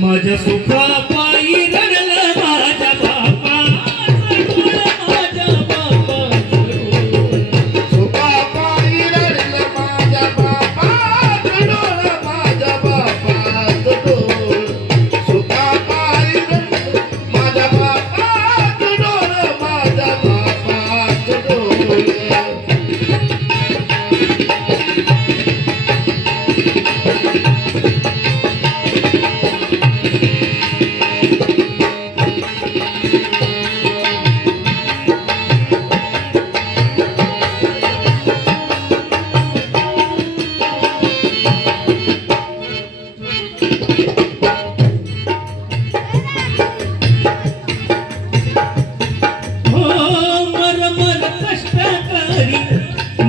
माझ्या सुखा पायी रडलं माझ्या बापाचं डोळं, माझ्या बापाचं डोळं. सुखा पायी रडलं माझ्या बापाचं डोळं, माझ्या बापाचं डोळं. सुखा पायी रडलं माझ्या बापाचं डोळं, माझ्या बापाचं डोळं.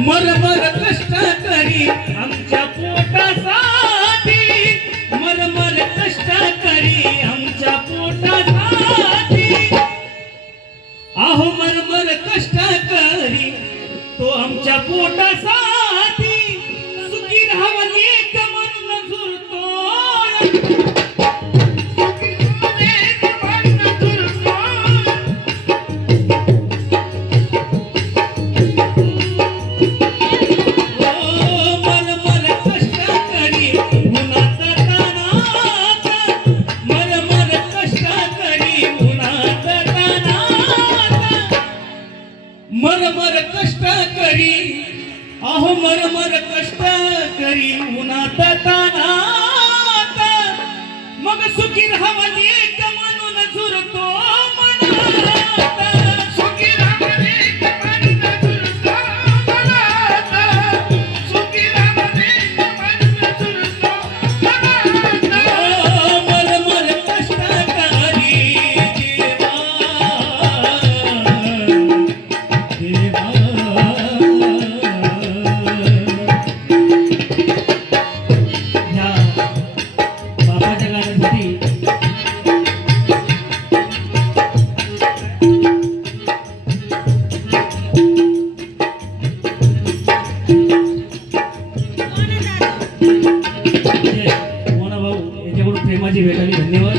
मरमर कष्ट करी आमच्या पोटासाठी, मरमर कष्ट करी आमच्या पोटासाठी. अहो मरमर कष्ट करी तो आमच्या पोटासाठी. सुखी राहावं एक म्हणून झुरतो, मरमर कष्ट करी. अहो मरमर कष्ट करी उन्हात तानात. मग सुखी राहावं एक म्हणून झुरतो मनात. सुखी राहावं एक म्हणून झुरतो मनात. सुखी राहावं एक म्हणून झुरतो मनात. मरमर कष्ट करी देवा, बापाच्या गाण्यासाठी मोना भाऊ याच्याकडून प्रेमाची भेट आली. धन्यवाद.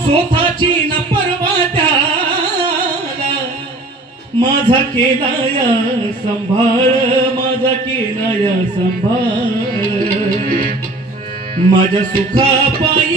स्वतःची न परवा त्याला माझा केलाया संभाळ, माझा केलाया संभाळ. माझ्या सुखा पायी